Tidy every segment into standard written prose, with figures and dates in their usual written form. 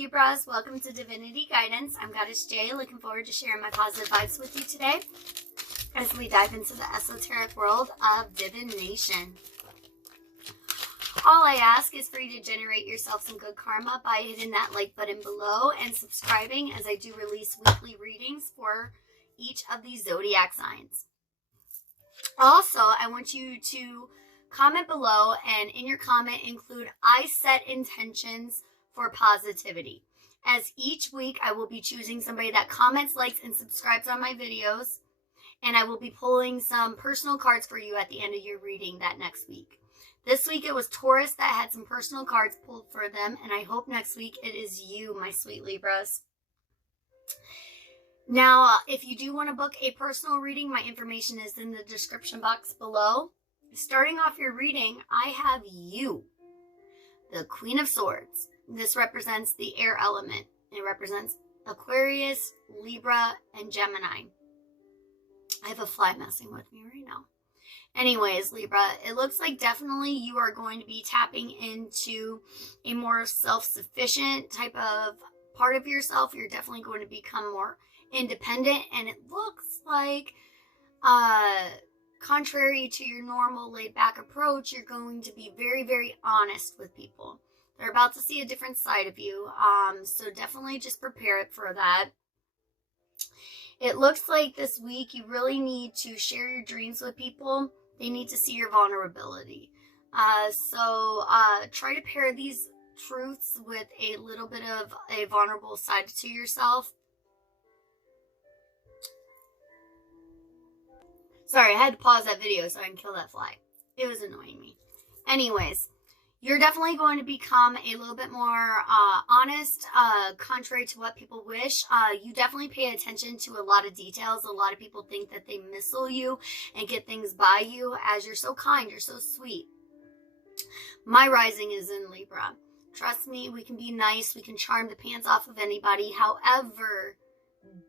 Libras, welcome to Divinity Guidance. I'm Goddess Jay, looking forward to sharing my positive vibes with you today as we dive into the esoteric world of divination. All I ask is for you to generate yourself some good karma by hitting that like button below and subscribing, as I do release weekly readings for each of these zodiac signs. Also, I want you to comment below, and in your comment include I set intentions for positivity. As each week I will be choosing somebody that comments, likes, and subscribes on my videos, and I will be pulling some personal cards for you at the end of your reading that next week. This week it was Taurus that had some personal cards pulled for them, and I hope next week it is you, my sweet Libras. Now, if you do want to book a personal reading, my information is in the description box below. Starting off your reading, I have you, the Queen of Swords. This represents the air element. It represents Aquarius, Libra, and Gemini. I have a fly messing with me right now. Anyways, Libra, it looks like definitely you are going to be tapping into a more self-sufficient type of part of yourself. You're definitely going to become more independent, and it looks like contrary to your normal laid-back approach, you're going to be very, very honest with people. They're about to see a different side of you, so definitely just prepare it for that. It looks like this week you really need to share your dreams with people. They need to see your vulnerability. So try to pair these truths with a little bit of a vulnerable side to yourself. Sorry, I had to pause that video so I can kill that fly. It was annoying me. Anyways, you're definitely going to become a little bit more honest, contrary to what people wish. You definitely pay attention to a lot of details. A lot of people think that they missile you and get things by you, as you're so kind, you're so sweet. My rising is in Libra. Trust me, we can be nice. We can charm the pants off of anybody. However,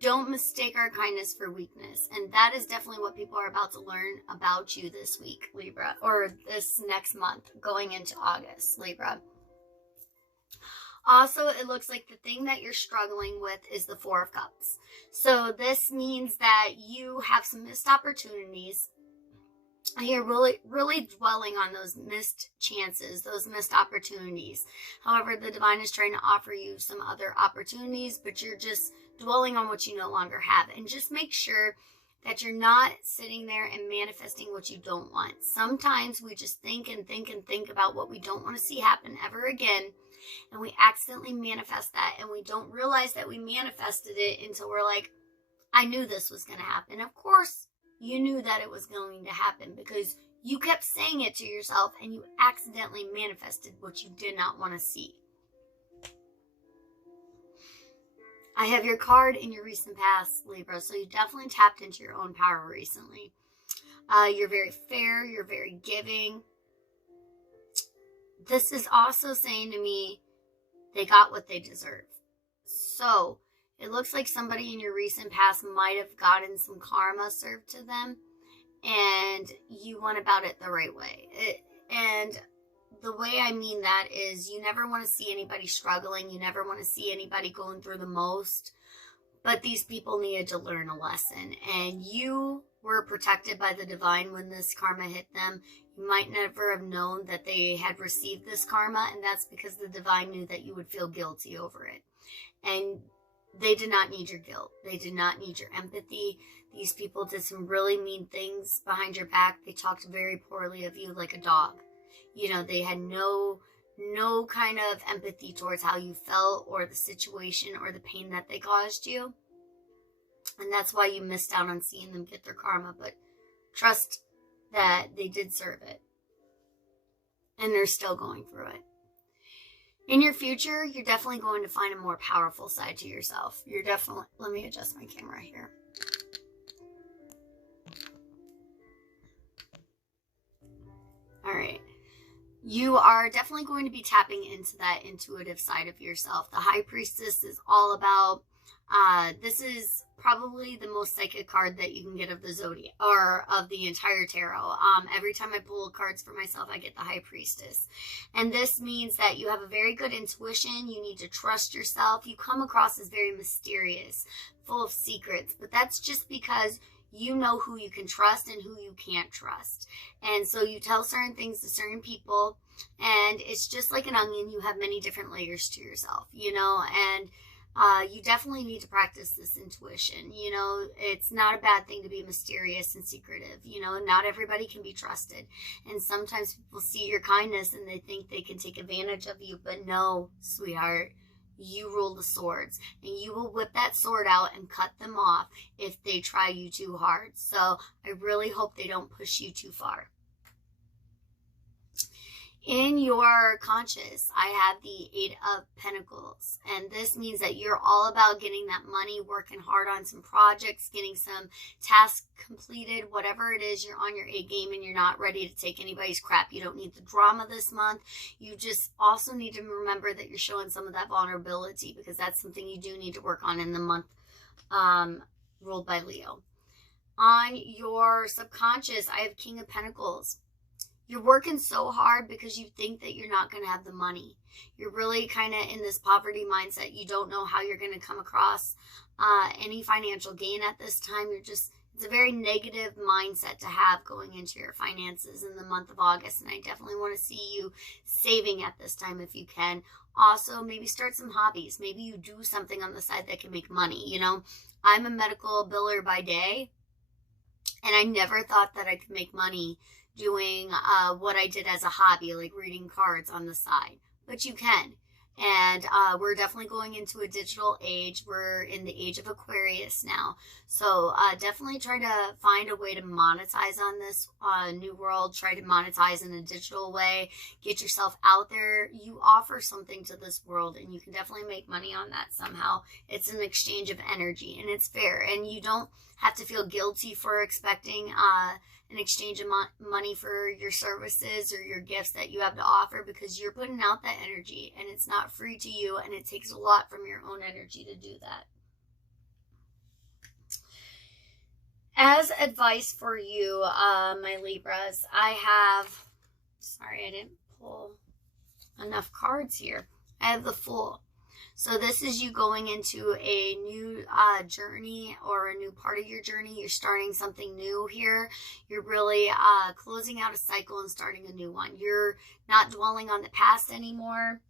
don't mistake our kindness for weakness. And that is definitely what people are about to learn about you this week, Libra, or this next month going into August, Libra. Also, it looks like the thing that you're struggling with is the Four of Cups. So this means that you have some missed opportunities. And you're really dwelling on those missed chances, those missed opportunities. However, the divine is trying to offer you some other opportunities, but you're just dwelling on what you no longer have. And just make sure that you're not sitting there and manifesting what you don't want. Sometimes we just think and think and think about what we don't want to see happen ever again, and we accidentally manifest that, and we don't realize that we manifested it until we're like, I knew this was going to happen. Of course, you knew that it was going to happen because you kept saying it to yourself, and you accidentally manifested what you did not want to see. I have your card in your recent past, Libra, so you definitely tapped into your own power recently. You're very fair. You're very giving. This is also saying to me they got what they deserve. So it looks like somebody in your recent past might have gotten some karma served to them, and you went about it the right way. And the way I mean that is you never want to see anybody struggling. You never want to see anybody going through the most. But these people needed to learn a lesson. And you were protected by the divine when this karma hit them. You might never have known that they had received this karma. And that's because the divine knew that you would feel guilty over it. And they did not need your guilt. They did not need your empathy. These people did some really mean things behind your back. They talked very poorly of you like a dog. You know, they had no kind of empathy towards how you felt or the situation or the pain that they caused you. And that's why you missed out on seeing them get their karma. But trust that they did serve it. And they're still going through it. In your future, you're definitely going to find a more powerful side to yourself. You're definitely... Let me adjust my camera here. All right. You are definitely going to be tapping into that intuitive side of yourself. The High Priestess is all about This is probably the most psychic card that you can get of the zodiac, or of the entire tarot. Every time I pull cards for myself, I get the High Priestess. And this means that you have a very good intuition. You need to trust yourself. You come across as very mysterious, full of secrets, but that's just because you know who you can trust and who you can't trust. And so you tell certain things to certain people, and it's just like an onion. You have many different layers to yourself, you know, and you definitely need to practice this intuition. You know, it's not a bad thing to be mysterious and secretive. You know, not everybody can be trusted. And sometimes people see your kindness and they think they can take advantage of you. But no, sweetheart, you rule the swords. And you will whip that sword out and cut them off if they try you too hard. So I really hope they don't push you too far. In your conscious, I have the Eight of Pentacles, and this means that you're all about getting that money, working hard on some projects, getting some tasks completed, whatever it is. You're on your A game and you're not ready to take anybody's crap. You don't need the drama this month. You just also need to remember that you're showing some of that vulnerability, because that's something you do need to work on in the month ruled by Leo. On your subconscious, I have King of Pentacles. You're working so hard because you think that you're not going to have the money. You're really kind of in this poverty mindset. You don't know how you're going to come across any financial gain at this time. It's a very negative mindset to have going into your finances in the month of August. And I definitely want to see you saving at this time if you can. Also, maybe start some hobbies. Maybe you do something on the side that can make money. You know, I'm a medical biller by day, and I never thought that I could make money doing what I did as a hobby, like reading cards on the side. But you can. And we're definitely going into a digital age. We're in the age of Aquarius now. So definitely try to find a way to monetize on this new world. Try to monetize in a digital way. Get yourself out there. You offer something to this world, and you can definitely make money on that somehow. It's an exchange of energy, and it's fair. And you don't have to feel guilty for expecting an exchange of money for your services or your gifts that you have to offer, because you're putting out that energy and it's not free to you, and it takes a lot from your own energy to do that. As advice for you, my Libras, I didn't pull enough cards here. I have the Fool. So this is you going into a new journey, or a new part of your journey. You're starting something new here. You're really closing out a cycle and starting a new one. You're not dwelling on the past anymore.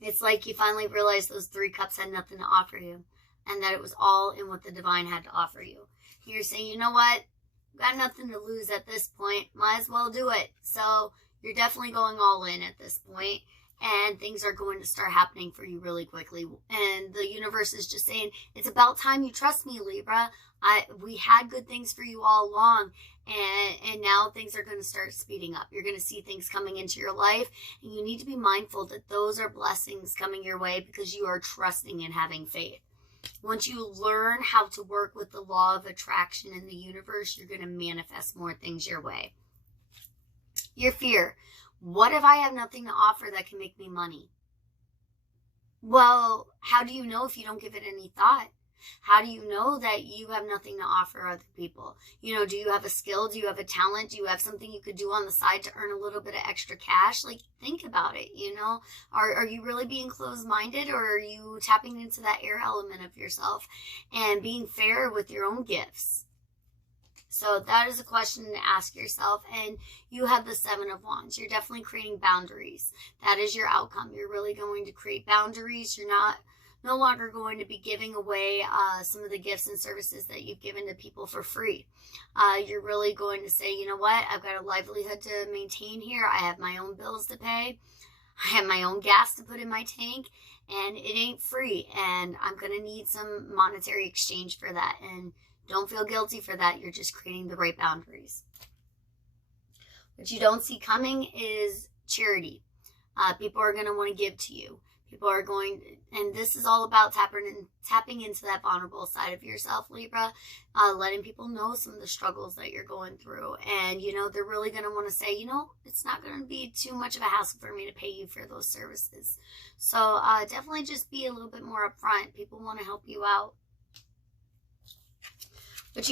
It's like you finally realized those 3 cups had nothing to offer you, and that it was all in what the divine had to offer you. You're saying, you know what? Got nothing to lose at this point. Might as well do it. So you're definitely going all in at this point. And things are going to start happening for you really quickly. And the universe is just saying, it's about time you trust me, Libra. We had good things for you all along. And now things are going to start speeding up. You're going to see things coming into your life. And you need to be mindful that those are blessings coming your way, because you are trusting and having faith. Once you learn how to work with the law of attraction in the universe, you're going to manifest more things your way. Your fear. What if I have nothing to offer that can make me money? Well, how do you know if you don't give it any thought? How do you know that you have nothing to offer other people? You know, do you have a skill? Do you have a talent? Do you have something you could do on the side to earn a little bit of extra cash? Like, think about it, you know? Are you really being closed-minded, or are you tapping into that air element of yourself and being fair with your own gifts? So that is a question to ask yourself. And you have the 7 of Wands. You're definitely creating boundaries. That is your outcome. You're really going to create boundaries. You're no longer going to be giving away some of the gifts and services that you've given to people for free. You're really going to say, you know what? I've got a livelihood to maintain here. I have my own bills to pay. I have my own gas to put in my tank, and it ain't free. And I'm going to need some monetary exchange for that. And don't feel guilty for that. You're just creating the right boundaries. What you don't see coming is charity. People are going to want to give to you. People are going, and this is all about tapping into that vulnerable side of yourself, Libra, letting people know some of the struggles that you're going through. And, you know, they're really going to want to say, you know, it's not going to be too much of a hassle for me to pay you for those services. So definitely just be a little bit more upfront. People want to help you out. But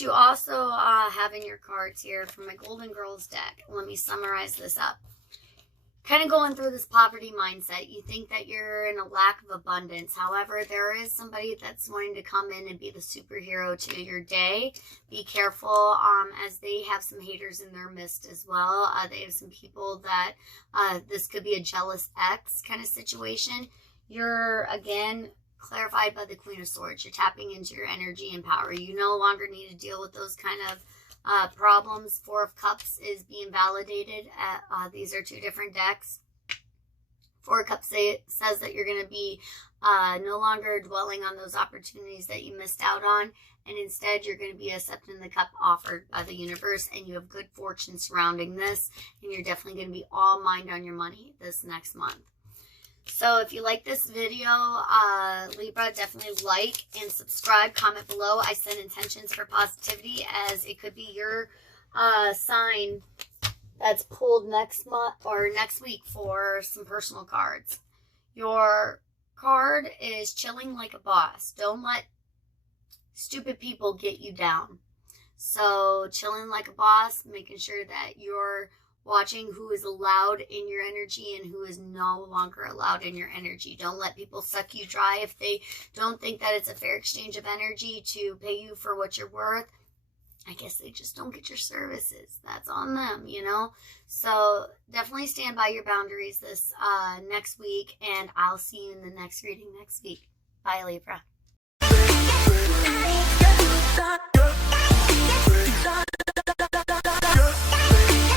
you also have in your cards here from my Golden Girls deck. Let me summarize this up. Kind of going through this poverty mindset, you think that you're in a lack of abundance. However, there is somebody that's wanting to come in and be the superhero to your day. Be careful, as they have some haters in their midst as well. They have some people that this could be a jealous ex kind of situation. You're, again, clarified by the Queen of Swords. You're tapping into your energy and power. You no longer need to deal with those kind of problems. Four of Cups is being validated. These are two different decks. Four of Cups says that you're going to be no longer dwelling on those opportunities that you missed out on, and instead you're going to be accepting the cup offered by the universe, and you have good fortune surrounding this, and you're definitely going to be all mind on your money this next month. So if you like this video, Libra, definitely like and subscribe. Comment below. I send intentions for positivity, as it could be your sign that's pulled next month or next week for some personal cards. Your card is chilling like a boss. Don't let stupid people get you down. So chilling like a boss, making sure that you're watching who is allowed in your energy and who is no longer allowed in your energy. Don't let people suck you dry if they don't think that it's a fair exchange of energy to pay you for what you're worth. I guess they just don't get your services. That's on them, you know? So definitely stand by your boundaries this next week, and I'll see you in the next reading next week. Bye, Libra.